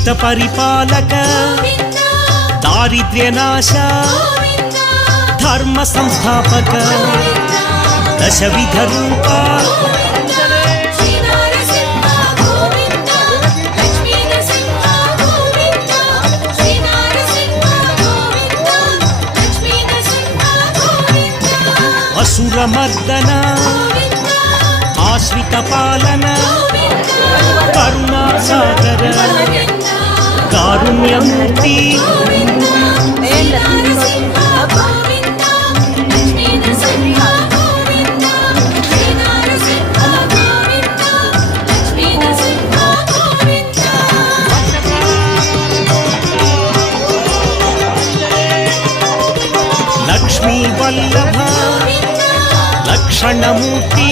దురిత పరిపాలక దారిద్ర్యనాశ ధర్మ సంస్థాపక దశవిధ రూప అసురమర్దన ఆశ్రిత పాలన కరుణాసాగర కారుణ్యమూర్తి లక్ష్మీ వల్లభ లక్షణమూర్తి